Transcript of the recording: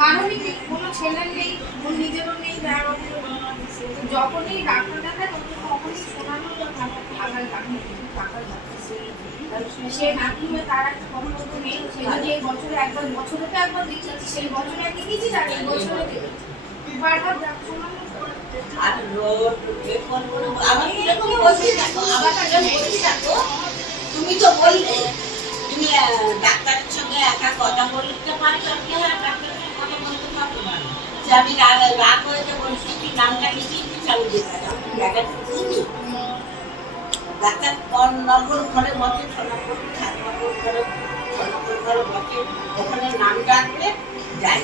কারণই নেই, কোনো ছেলের নেই, ওর নিজেরও নেই, যখনই ডাক্তার দেখায় তখনই শোনানো সে নাকি তার একটা সম্পর্ক নেই, সে যদি এই বছরে একবার দিচ্ছে, সেই বছরে দেখেছি আর এই বছরে দেখেছি বারবার শোনানো। আর তুমি তো বললে তুমি ডাক্তারের সঙ্গে একা কথা বলতে পারছো, ডাক্তারের সঙ্গে কথা বলতে পারবো না যে আমি রাগ হয়েছে বলছি কি নামটা লিখিয়েছি আমি ডাক্তার 5 নম্বর ঘরে বসে, 6 নম্বর 7 নম্বর ঘরে, 6 নম্বর ঘরে বসে, ওখানে নাম ডাকলে যাই